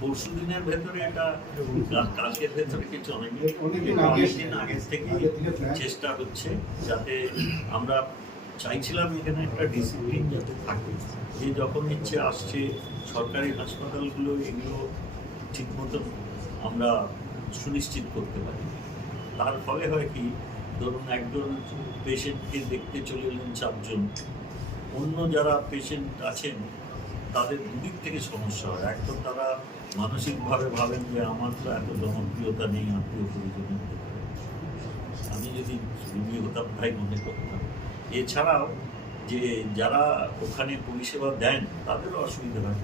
পরশু দিনের ভেতরে এটা কালকের ভেতরে কিছু অনেকদিন অনেকদিন আগে- আগের থেকে। চেষ্টা হচ্ছে যাতে আমরা চাইছিলাম এখানে একটা ডিসিপ্লিন যাতে থাকে। যে যখন ইচ্ছে আসছে সরকারি হাসপাতালগুলো এগুলো ঠিক মতন আমরা সুনিশ্চিত করতে পারি। তার ফলে হয় কি ধরুন একজন পেশেন্টকে দেখতে চলে এলেন চারজন। অন্য যারা পেশেন্ট আছেন তাদের দুদিক থেকে সমস্যা হয়। এক তো তারা মানসিকভাবে ভাবেন যে আমার তো এত জনপ্রিয়তা নেই, আত্মীয় পরিজনের আমি যদি হতাম, তাই মনে করতাম। এছাড়াও যে যারা ওখানে পরিষেবা দেন তাদেরও অসুবিধা হয়।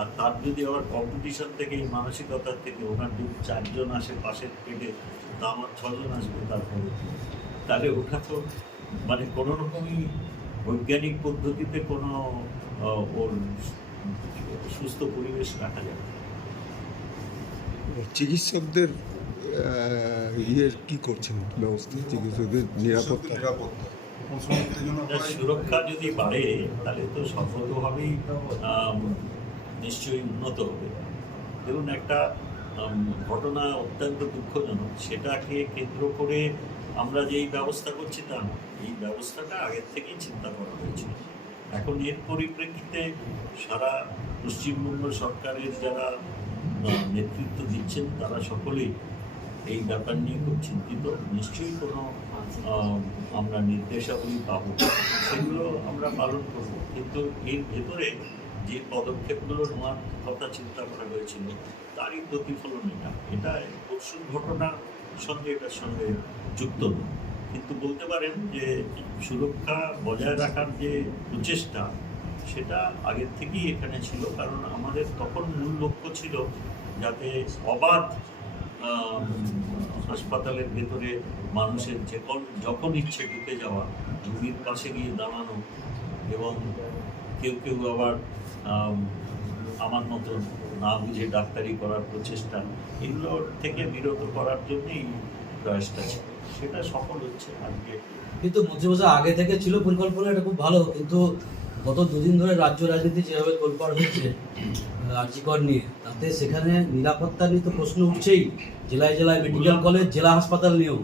আর তার যদি আবার কম্পিটিশন থেকে, এই মানসিকতার থেকে ওখান দু চারজন আসে পাশের পেটে তা আমার ছজন আসবে তারপরে তাহলে ওটা তো মানে কোনো রকমই বৈজ্ঞানিক পদ্ধতিতে কোনো ওর সুস্থ পরিবেশ রাখা যাবে। চিকিৎসকদের ইয়ের কি করছেন ব্যবস্থা? চিকিৎসকদের নিরাপত্তা? সুরক্ষা যদি বাড়ে তাহলে তো সফলভাবেই নিশ্চয়ই উন্নত হবে। দেখুন একটা ঘটনা অত্যন্ত দুঃখজনক। সেটাকে কেন্দ্র করে আমরা যে এই ব্যবস্থা করছি তা না। এই ব্যবস্থাটা আগের থেকেই চিন্তা করা হয়েছিল এখন এর পরিপ্রেক্ষিতে সারা পশ্চিমবঙ্গ সরকারের যারা নেতৃত্ব দিচ্ছেন, তারা সকলেই এই ব্যাপার নিয়ে খুব চিন্তিত। নিশ্চয়ই কোনো আমরা নির্দেশাবলী পাবো। সেগুলো আমরা পালন করব। কিন্তু এর ভেতরে যে পদক্ষেপগুলো নেওয়ার কথা চিন্তা করা হয়েছিল, তারই প্রতিফলন এটা। এটা পরশুর ঘটনার সঙ্গে এটার সঙ্গে যুক্ত নয়। কিন্তু বলতে পারেন যে সুরক্ষা বজায় রাখার যে প্রচেষ্টা, সেটা আগের থেকেই এখানে ছিল। কারণ আমাদের তখন মূল লক্ষ্য ছিল যাতে অবাধ হাসপাতালের ভেতরে মানুষের যখন যখন ইচ্ছে ঢুকে যাওয়া, রুগীর পাশে গিয়ে দাঁড়ানো এবং কেউ কেউ আবার আমার মতো না বুঝে ডাক্তারি করার প্রচেষ্টা, এগুলোর থেকে বিরত করার জন্যই প্রয়াসটা ছিল। সেটা সফল হচ্ছে আজকে। কিন্তু মন্ত্রিমশাই আগে থেকে ছিল পরিকল্পনা এটা খুব ভালো। কিন্তু গত দুদিন ধরে রাজ্য রাজনীতি যেভাবে তোলপাড় হচ্ছে আর্জিকর নিয়ে তাতে সেখানে নিরাপত্তা নিয়ে তো প্রশ্ন উঠছেই। জেলায় জেলায় মেডিকেল কলেজ জেলা হাসপাতাল নিয়েও।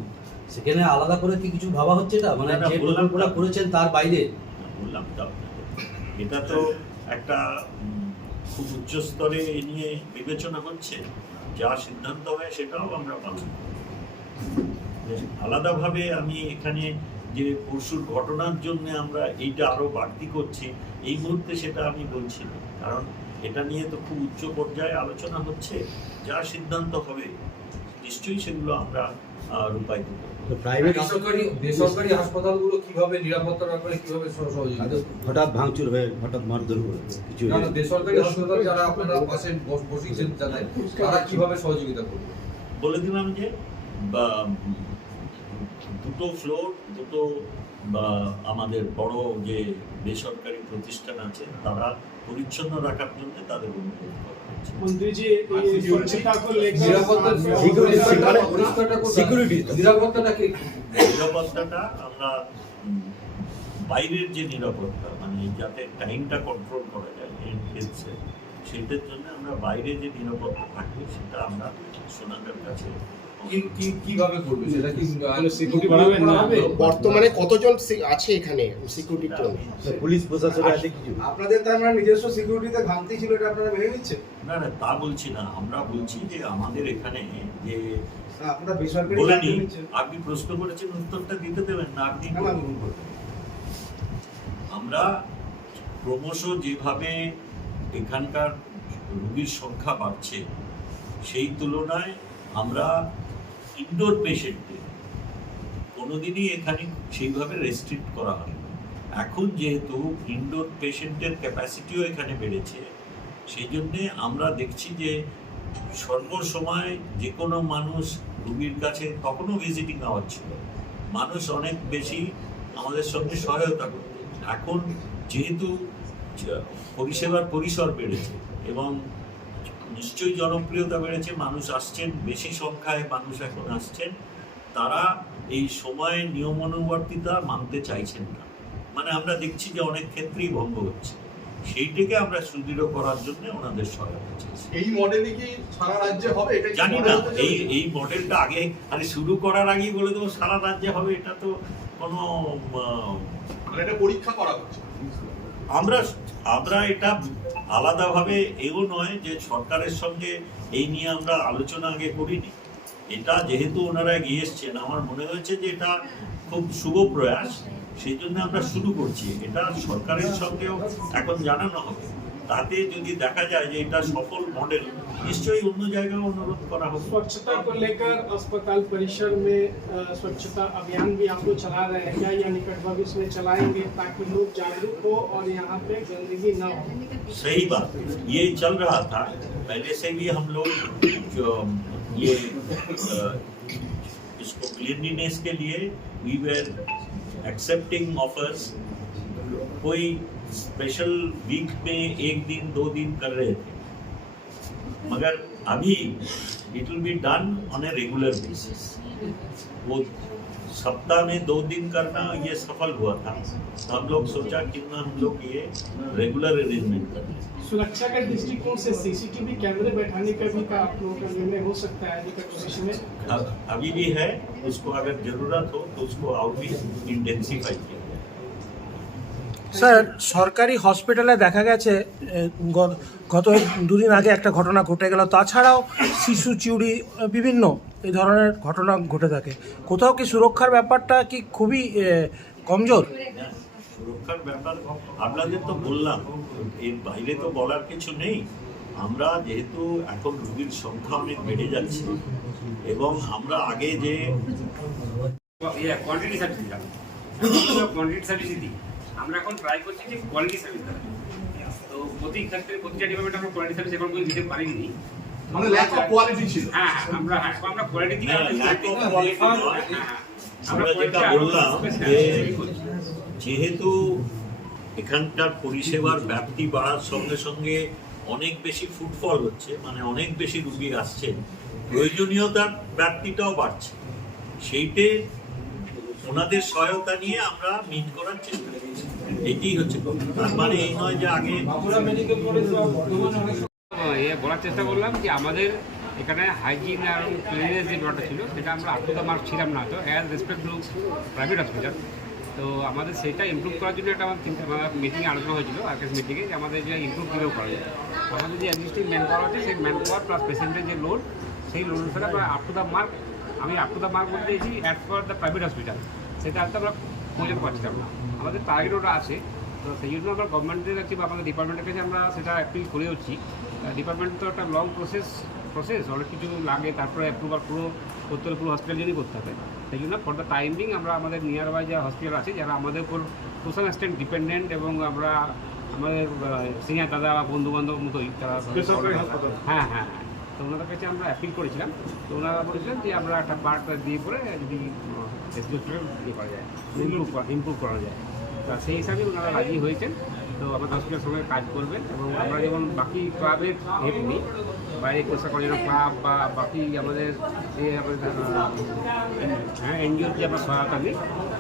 সেখানে আলাদা করে কি কিছু ভাবা হচ্ছে এটা? মানে যে পরিকল্পনা করেছেন তার বাইরে। বললাম এটা তো একটা খুব উচ্চ স্তরে এ নিয়ে বিবেচনা হচ্ছে। যা সিদ্ধান্ত হয় সেটাও আমরা পালন আলাদাভাবে আমি এখানে যে পরশুর ঘটনার জন্য আমরা এইটা আরও বাড়তি করছি এই মুহূর্তে সেটা আমি বলছি না। কারণ এটা নিয়ে তো খুব উচ্চ পর্যায়ে আলোচনা হচ্ছে যা সিদ্ধান্ত হবে নিশ্চয়ই সেগুলো আমরা রূপায়িত করব। প্রাইভেট বেসরকারি বেসরকারি হাসপাতালগুলো কীভাবে নিরাপত্তার ব্যাপারে কীভাবে সহযোগিতা হঠাৎ ভাঙচুর হয়ে হঠাৎ মারধর করে কিছু না, না, বেসরকারি হাসপাতাল যারা আপনারা পাশে বস- তারা কীভাবে সহযোগিতা করবে? বলে দিলাম যে বা দুটো ফ্লোর দুটো বা আমাদের বড় যে বেসরকারি প্রতিষ্ঠান আছে তারা পরিচ্ছন্ন রাখার জন্য তাদের নিরাপত্তাটা আমরা বাইরের যে নিরাপত্তা মানে যাতে টাইমটা কন্ট্রোল করা যায় এর ক্ষেত্রে সেটার জন্য আমরা বাইরে যে নিরাপত্তা থাকবে সেটা আমরা সোনাকার কাছে কীভাবে করবে? সেটা কি বাড়াবেন না? বর্তমানে কতজন আছে এখানে সিকিউরিটির জন্য? পুলিশ প্রশাসন আছে কিছু আপনাদের তার মানে নিজস্ব সিকিউরিটিতে ঘামতি ছিল এটা আপনারা মেনে নিচ্ছেন না না তা বলছি না। আমরা বলছি যে আমাদের এখানে যে আপনারা বেসরকারি বলে চাকরি নি নিচ্ছেন। আপনি প্রশ্ন করেছেন উত্তরটা দিতে দেবেন না আপনি বলুন, বলুন। আমরা ক্রমশ যেভাবে এখানকার রোগীর সংখ্যা বাড়ছে সেই তুলনায় আমরা ইনডোর পেশেন্টদের কোনোদিনই এখানে সেইভাবে রেস্ট্রিক্ট করা হয় এখন যেহেতু ইনডোর পেশেন্টের ক্যাপাসিটিও এখানে বেড়েছে সেই জন্যে আমরা দেখছি যে সর্বসময় যে কোনো মানুষ রুগীর কাছে তখনও ভিজিটিং আওয়ার ছিল। মানুষ অনেক বেশি আমাদের সঙ্গে সহায়তা করত। এখন যেহেতু পরিষেবার পরিসর বেড়েছে এবং নিশ্চয়ই জনপ্রিয়তা বেড়েছে মানুষ আসছেন বেশি সংখ্যায় মানুষ এখন আসছেন। তারা এই সময় নিয়মানুবর্তিতা মানতে চাইছেন না। মানে আমরা দেখছি যে অনেক ক্ষেত্রেই ভঙ্গ হচ্ছে। সেইটাকে আমরা সুদৃঢ় করার জন্য ওনাদের সহায়তা চাইছি। এই মডেলই কি সারা রাজ্যে হবে? এটা জানি না। এই এই মডেলটা আগে আরে শুরু করার আগেই বলে দেবো সারা রাজ্যে হবে এটা তো কোনো মানে এটা পরীক্ষা করা হচ্ছে। আমরা আমরা এটা আলাদাভাবে এও নয় যে সরকারের সঙ্গে এই নিয়ে আমরা আলোচনা আগে করিনি। এটা যেহেতু ওনারা এগিয়ে এসছেন, আমার মনে হয়েছে যে এটা খুব শুভ প্রয়াস, সেই জন্য আমরা শুরু করছি। এটা সরকারের সঙ্গেও এখন জানানো হবে। তাতে যদি দেখা যায় যে এটা সফল মডেল নিশ্চয়ই অন্য জায়গায় অনুরোধ করা হবে स्वच्छता को लेकर अस्पताल परिसर में अ, स्वच्छता अभियान भी आप लोग चला रहे हैं क्या या निकट भविष्य में चलाएंगे ताकि लोग जागरूक हो और यहाँ पे गंदगी न हो सही बात ये चल रहा था पहले से भी हम लोग जो ये अ, इसको क्लीनलीनेस के लिए वी वेर एक्सेप्टिंग ऑफर्स कोई स्पेशल वीक में एक दिन दो दिन कर रहे थे मगर अभी it will be done on a regular basis वो सप्ताह में दो दिन करना ये सफल हुआ था। तो हम लोग सोचा कितना हम लोग ये रेगुलर अरेंजमेंट कर लें। सुरक्षा के दृष्टिकोण से सीसीटीवी कैमरे बैठाने का भी का आप लोगों का निर्णय हो सकता है में? अभी भी है उसको अगर ज़रूरत हो तो उसको और भी इंटेंसीफाई किया। স্যার সরকারি হসপিটালে দেখা গেছে গত দুদিন আগে একটা ঘটনা ঘটে গেল। তাছাড়াও শিশু চিউড়ি বিভিন্ন এই ধরনের ঘটনা ঘটে থাকে। কোথাও কি সুরক্ষার ব্যাপারটা কি খুবই কমজোর? সুরক্ষার ব্যাপার আপনাদের তো বললাম এর বাইরে তো বলার কিছু নেই। আমরা যেহেতু এখন রোগীর সংখ্যা অনেক বেড়ে যাচ্ছে এবং আমরা আগে যে কোয়ান্টিটি দিলাম কোয়ান্টিটি দিই আমরা এখন ট্রাই করছি যে কোয়ালিটি সার্ভিস দেওয়া তো প্রতি ক্ষেত্রে প্রতিটা ডিপার্টমেন্ট আমরা কোয়ালিটি সার্ভিস এখন পর্যন্ত দিতে পারিনি। মানে ল্যাক অফ কোয়ালিটি ছিল। হ্যাঁ হ্যাঁ, আমরা হ্যাঁ আমরা কোয়ালিটি quality আমরা যেটা বললাম যে যেহেতু এখানকার পরিষেবার ব্যাপ্তি বাড়ার সঙ্গে সঙ্গে অনেক বেশি ফুটফল হচ্ছে মানে অনেক বেশি রুগী আসছে প্রয়োজনীয়তার ব্যাপ্তিটাও বাড়ছে। সেইটে ওনাদের সহায়তা নিয়ে আমরা মিট করার চেষ্টা করছি। এটাই হচ্ছে কথা। তার মানে এই নয় যে আগে বলার চেষ্টা করলাম যে আমাদের এখানে হাইজিন আর ক্লিনেস যে ব্যাপারটা ছিল সেটা আমরা আপ টু দ্য মার্ক ছিলাম না। তো as respect to private hospital তো আমাদের সেটা ইমপ্রুভ করার জন্য একটা আমার চিন্তা মিটিংয়ে আলোচনা হয়েছিল আরকেস মিটিংয়ে যে আমাদের যে ইমপ্রুভ কীভাবে করা যায়। আমাদের যে এক্সিস্টিং ম্যান পাওয়ার আছে সেই ম্যান পাওয়ার প্লাস পেশেন্টের যে লোড সেই লোড অনুসারে আমরা আপ টু দ্য মার্ক আমি আপ টু দ্য মার্ক বলতে চাইছি at for the private hospital সেটা হয়তো আমরা পৌঁছাতে পারছিলাম না। আমাদের টার্গেট ওটা আছে। তো সেই জন্য আমরা গভর্নমেন্টের কাছে বা আমাদের ডিপার্টমেন্টের কাছে আমরা সেটা অ্যাপিল করে হচ্ছি। ডিপার্টমেন্ট তো একটা লং প্রসেস প্রসেস অনেক কিছু লাগে তারপরে অ্যাপ্রুভাল পুরো করতে হলে পুরো হসপিটাল জন্যই করতে হবে। সেই জন্য ফর দ্য টাইম বিং আমরা আমাদের নিয়ার বাই যে হসপিটাল আছে যারা আমাদের উপর টু সাম এক্সটেন্ট ডিপেন্ডেন্ট এবং আমরা আমাদের সিনিয়র দাদা বা বন্ধু বান্ধব মতোই তারা। হ্যাঁ হ্যাঁ হ্যাঁ। তো ওনাদের কাছে আমরা অ্যাপিল করেছিলাম। তো ওনারা বলেছিলেন যে আমরা একটা পার্ট দিয়ে পরে যদি ইয়ে করা যায় ইমপ্রুভ ইমপ্রুভ করা যায়। তা সেই হিসাবে ওনারা রাজি হয়েছেন। তো আমাদের হসপিটালের সঙ্গে কাজ করবেন এবং আমরা যেমন বাকি ক্লাবের হেল্প নিই বাইরে কোষা কলেজ ক্লাব বা বাকি আমাদের যে আমাদের হ্যাঁ এনজিওর যে আমরা সহায়তা নিই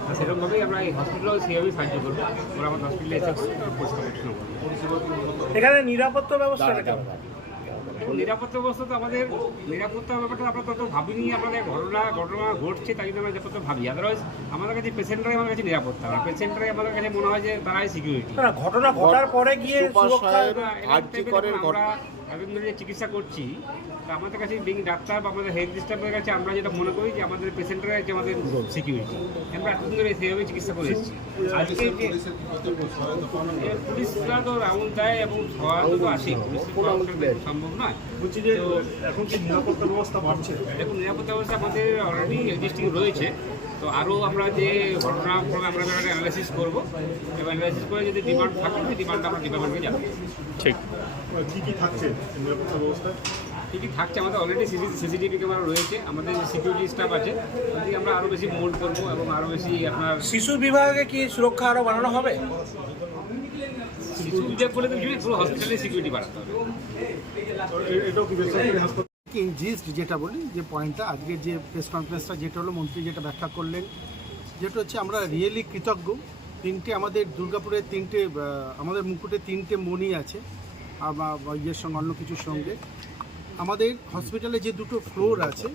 তা সেরকমভাবেই আমরা এই হসপিটালেও সেইভাবেই সাহায্য করব। ওরা আমাদের হসপিটালে এসে পরিষ্কার পরিচ্ছন্ন করবে। এখানে নিরাপত্তা এখন নিরাপত্তা ব্যবস্থা তো আমাদের নিরাপত্তা ব্যাপারটা আমরা তত ভাবিনি আমাদের ঘটনা ঘটনা ঘটছে তাই জন্য আমরা নিরাপত্তা ভাবি। আদারওয়াইজ আমাদের কাছে পেশেন্টরাই আমাদের কাছে নিরাপত্তা। আর পেশেন্টরাই আমাদের কাছে মনে হয় যে তারাই সিকিউরিটি ঘটনা ঘটার পরে গিয়ে সুপার সুরক্ষা ঘটনা এতদিন ধরে যে চিকিৎসা করছি। তা আমাদের কাছে বিং ডাক্তার বা আমাদের হেলথ স্টাফের কাছে আমরা যেটা মনে করি যে আমাদের পেশেন্টরা হচ্ছে আমাদের সিকিউরিটি আমরা এতদিন ধরে সেভাবে চিকিৎসা করে এসেছি। আজকে যে পুলিশের তো রাউন্ড দেয় এবং সহায়তা তো আসেই। পুলিশের সম্ভব নয়। বলছি যে এখন কি নিরাপত্তা ব্যবস্থা বাড়ছে? দেখুন নিরাপত্তা ব্যবস্থা আমাদের অলরেডি এক্সিস্টিং রয়েছে। তো আরও আমরা যে ঘটনাক্রমে আমরা অ্যানালাইসিস করব। এবং অ্যানালাইসিস করে যদি ডিমান্ড থাকে সেই ডিমান্ড আমরা ডিপার্টমেন্টকে জানাব। কি কি থাকছে? নিরাপত্তা ব্যবস্থা কী কী থাকছে? আমাদের অলরেডি সিসিটিভি ক্যামেরা রয়েছে। আমাদের যে সিকিউরিটি স্টাফ আছে যদি আমরা আরও বেশি মোল্ড করব এবং আরও বেশি আপনার শিশু বিভাগে কি সুরক্ষা আরও বাড়ানো হবে? শিশু বিভাগ বলে তো পুরো হসপিটালে সিকিউরিটি বাড়াতে হবে। এটাও কি জিস্ট যেটা বলি যে পয়েন্টটা আজকে যে প্রেস কনফারেন্সটা যেটা হলো মন্ত্রী যেটা ব্যাখ্যা করলেন যেটা হচ্ছে আমরা রিয়েলি কৃতজ্ঞ। তিনটে আমাদের দুর্গাপুরের তিনটে আমাদের মুকুটে তিনটে মণি আছে। আবার ইয়ের সঙ্গে অন্য কিছুর সঙ্গে। আমাদের হসপিটালে যে দুটো ফ্লোর আছে,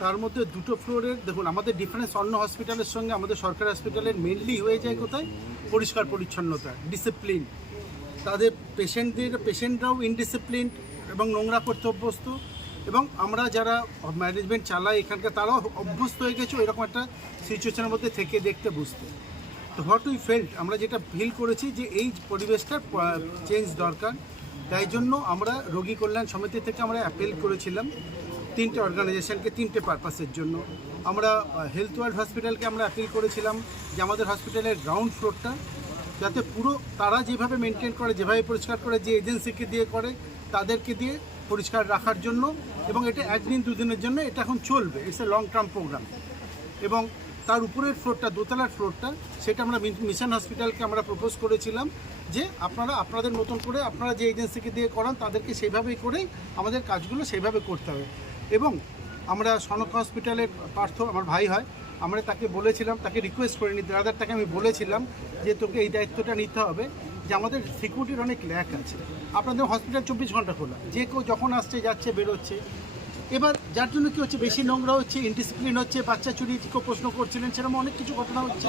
তার মধ্যে দুটো ফ্লোরের দেখুন, আমাদের ডিফারেন্স অন্য হসপিটালের সঙ্গে আমাদের সরকারি হসপিটালের মেনলি হয়ে যায় কোথায়? পরিষ্কার পরিচ্ছন্নতা ডিসিপ্লিন তাদের পেশেন্টদের পেশেন্টরাও ইনডিসিপ্লিন এবং নোংরা করতে অভ্যস্ত এবং আমরা যারা ম্যানেজমেন্ট চালাই এখানকার, তারাও অভ্যস্ত হয়ে গেছে, এরকম একটা সিচুয়েশনের মধ্যে থেকে দেখতে বুঝতে তো হোয়াট উই ফেল্ট আমরা যেটা ফিল করেছি যে এই পরিবেশটার চেঞ্জ দরকার। তাই জন্য আমরা রোগী কল্যাণ সমিতি থেকে আমরা অ্যাপিল করেছিলাম তিনটে অর্গানাইজেশনকে তিনটে পারপাসের জন্য। আমরা হেলথ ওয়ার্ল্ড হসপিটালকে আমরা অ্যাপিল করেছিলাম যে আমাদের হসপিটালের গ্রাউন্ড ফ্লোরটা যাতে পুরো তারা যেভাবে মেনটেন করে, যেভাবে পরিষ্কার করে, যে এজেন্সিকে দিয়ে করে, তাদেরকে দিয়ে পরিষ্কার রাখার জন্য এবং এটা একদিন, দুদিনের জন্য এটা এখন চলবে। It's a long term programme এবং তার উপরের ফ্লোরটা দোতলার ফ্লোরটা সেটা আমরা মিশন হসপিটালকে আমরা প্রপোজ করেছিলাম। যে আপনারা আপনাদের মতন করে আপনারা যে এজেন্সিকে দিয়ে করান, তাদেরকে সেইভাবেই করেই আমাদের কাজগুলো সেইভাবে করতে হবে। এবং আমরা সনক হসপিটালের পার্থ আমার ভাই হয়, আমরা তাকে বলেছিলাম, তাকে রিকোয়েস্ট করে নিতে দাদার তাকে আমি বলেছিলাম যে তোকে এই দায়িত্বটা নিতে হবে, যে আমাদের সিকিউরিটির অনেক ল্যাক আছে। আপনাদের হসপিটাল চব্বিশ ঘণ্টা খোলা, যে কেউ যখন আসছে, যাচ্ছে, বেরোচ্ছে এবার যার জন্য কি হচ্ছে? বেশি নোংরা হচ্ছে ইনডিসিপ্লিন হচ্ছে, বাচ্চা চুরি প্রশ্ন করছিলেন, সেরকম অনেক কিছু ঘটনা হচ্ছে।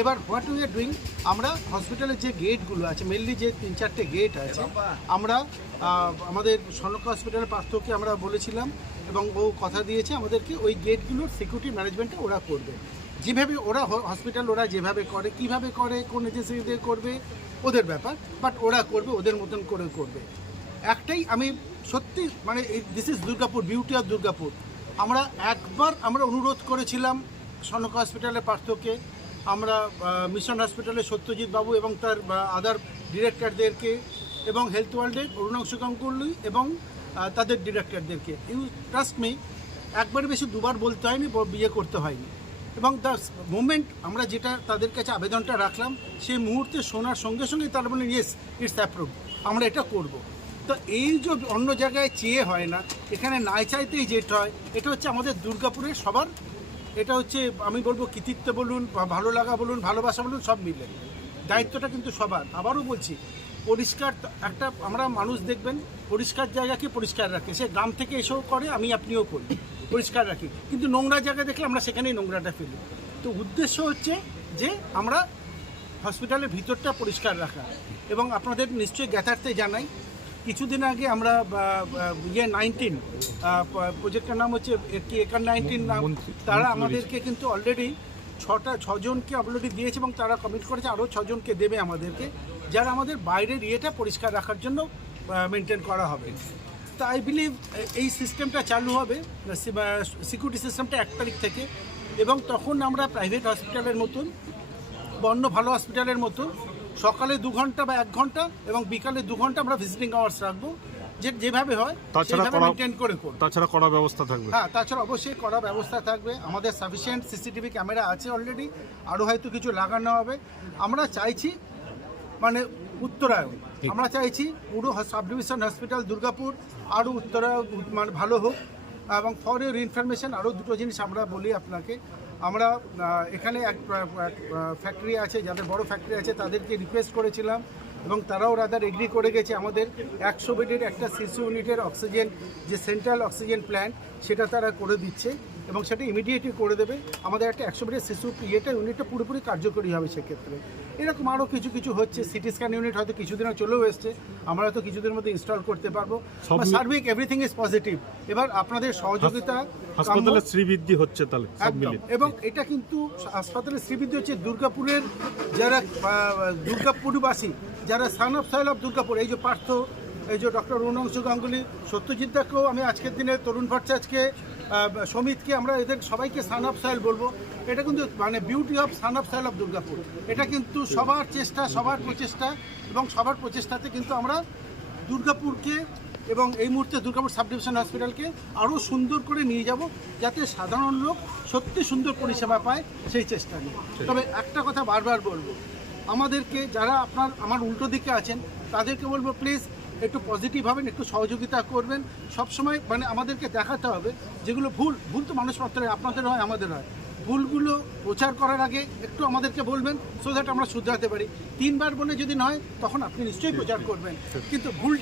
এবার হোয়াট উই আর ডুইং আমরা হসপিটালের যে গেটগুলো আছে মেনলি যে তিন চারটে গেট আছে, আমরা আমাদের সনক হসপিটালের পার্থকে আমরা বলেছিলাম এবং ও কথা দিয়েছে আমাদেরকে ওই গেটগুলোর সিকিউরিটি ম্যানেজমেন্টটা ওরা করবে। যেভাবে ওরা হসপিটাল ওরা যেভাবে করে, কীভাবে করে, কোন এজেন্সি দিয়ে করবে, ওদের ব্যাপার বাট ওরা করবে, ওদের মতন করে করবে। একটাই আমি সত্যি মানে this is Durgapur beauty of Durgapur. আমরা একবার আমরা অনুরোধ করেছিলাম সনক হসপিটালের পার্থকে আমরা মিশন হসপিটালে সত্যজিৎ বাবু এবং তার আদার ডিরেক্টরদেরকে এবং হেলথ ওয়ার্ল্ডের অরুণাংশ গাঙ্গুলি এবং তাদের ডিরেক্টরদেরকে ইউ ট্রাস্ট মি একবার বেশি দুবার বলতে হয়নি বিয়ে করতে হয়নি। এবং দ্য মোমেন্ট আমরা যেটা তাদের কাছে আবেদনটা রাখলাম, সেই মুহূর্তে শোনার সঙ্গে সঙ্গে তারা বলেন ইয়েস ইটস অ্যাপ্রুভ আমরা এটা করব। তো এই যে অন্য জায়গায় চেয়ে হয় না, এখানে নাই চাইতেই যেটা হয়, এটা হচ্ছে আমাদের দুর্গাপুরের সবার, এটা হচ্ছে আমি বলব কৃতিত্ব বলুন, বা ভালো লাগা বলুন, ভালোবাসা বলুন, সব মিলে। দায়িত্বটা কিন্তু সবার। আবারও বলছি, পরিষ্কার একটা আমরা মানুষ দেখবেন, পরিষ্কার জায়গাকে পরিষ্কার রাখে? সে গ্রাম থেকে এসেও করে, আমি আপনিও করি, পরিষ্কার রাখি। কিন্তু নোংরা জায়গা দেখলে আমরা সেখানেই নোংরাটা ফেলি। তো উদ্দেশ্য হচ্ছে যে আমরা হসপিটালের ভিতরটা পরিষ্কার রাখা। এবং আপনাদের নিশ্চয়ই জ্ঞাতার্থে জানাই কিছুদিন আগে আমরা ইয়ে নাইনটিন প্রজেক্টের নাম হচ্ছে কি একার নাইনটিন নাম। তারা আমাদেরকে কিন্তু অলরেডি ছটা ছজনকে অলরেডি দিয়েছে এবং তারা কমিট করেছে আরও ছজনকে দেবে আমাদেরকে যারা আমাদের বাইরের ইয়েটা পরিষ্কার রাখার জন্য মেনটেন করা হবে। তো আই বিলিভ এই সিস্টেমটা চালু হবে সিকিউরিটি সিস্টেমটা এক তারিখ থেকে এবং তখন আমরা প্রাইভেট হসপিটালের মতন বা অন্য ভালো হসপিটালের মতো সকালে দু ঘণ্টা বা এক ঘণ্টা এবং বিকালে দু ঘণ্টা আমরা ভিজিটিং আওয়ার্স রাখব। যে যেভাবে হয় তাছাড়া করা- মেনটেন করে করব। তাছাড়া কড়া ব্যবস্থা থাকবে। হ্যাঁ তাছাড়া অবশ্যই করা ব্যবস্থা থাকবে। আমাদের সাফিসিয়েন্ট সিসিটিভি ক্যামেরা আছে অলরেডি আরও হয়তো কিছু লাগানো হবে। আমরা চাইছি মানে উত্তরায়ণ। আমরা চাইছি পুরো সাব ডিভিশন হসপিটাল দুর্গাপুর আরও উত্তরায়ণ মানে ভালো হোক। এবং ফর ইউর ইনফরমেশন আরও দুটো জিনিস আমরা বলি আপনাকে। আমরা এখানে এক ফ্যাক্টরি আছে, যাদের বড় ফ্যাক্টরি আছে, তাদেরকে রিকোয়েস্ট করেছিলাম এবং তারাও রাদার এগ্রি করে গেছে আমাদের একশো বেডের একটা শিশু ইউনিটের অক্সিজেন যে সেন্ট্রাল অক্সিজেন প্ল্যান্ট সেটা তারা করে দিচ্ছে এবং সেটা ইমিডিয়েটলি করে দেবে। আমাদের একটা একশো বেডের শিশু ইয়েটা ইউনিটটা পুরোপুরি কার্যকরী হবে সেক্ষেত্রে। এরকম আরও কিছু কিছু হচ্ছে। সিটি স্ক্যান ইউনিট হয়তো কিছুদিনে চলেও এসছে। আমরা হয়তো কিছুদিনের মধ্যে ইনস্টল করতে পারব। সার্বিক এভরিথিং ইজ পজিটিভ এবার আপনাদের সহযোগিতা হাসপাতালে কাম্য- শ্রীবৃদ্ধি হচ্ছে তাহলে এবং এটা কিন্তু হাসপাতালের শ্রীবৃদ্ধি হচ্ছে দুর্গাপুরের যারা দুর্গাপুরবাসী যারা son of soil of Durgapur এই যে পার্থ এই যে ডক্টর অরুণাংশু গাঙ্গুলি সত্যজিৎ দাকেও আমি আজকের দিনে তরুণ ভট্টাচার্যকে সমিতকে আমরা এদের সবাইকে সান অফ সাইল বলব। এটা কিন্তু মানে beauty of son of soil of Durgapur. এটা কিন্তু সবার চেষ্টা, সবার প্রচেষ্টা এবং সবার প্রচেষ্টাতে কিন্তু আমরা দুর্গাপুরকে এবং এই মুহূর্তে দুর্গাপুর সাব ডিভিশন হসপিটালকে আরও সুন্দর করে নিয়ে যাব যাতে সাধারণ লোক সত্যি সুন্দর পরিষেবা পায় সেই চেষ্টা নিয়ে। তবে একটা কথা বারবার বলব, আমাদেরকে যারা আপনার, আমার উল্টো দিকে আছেন, তাদেরকে বলব প্লিজ একটু পজিটিভ হবেন একটু সহযোগিতা করবেন। সবসময় মানে আমাদেরকে দেখাতে হবে যেগুলো ভুল ভুল তো মানুষ মাত্র আপনাদের হয় আমাদের হয়। ভুলগুলো প্রচার করার আগে একটু আমাদেরকে বলবেন সো দ্যাট আমরা শুধরাতে পারি। তিনবার বলে যদি নয় তখন আপনি নিশ্চয়ই প্রচার করবেন। কিন্তু ভুলটা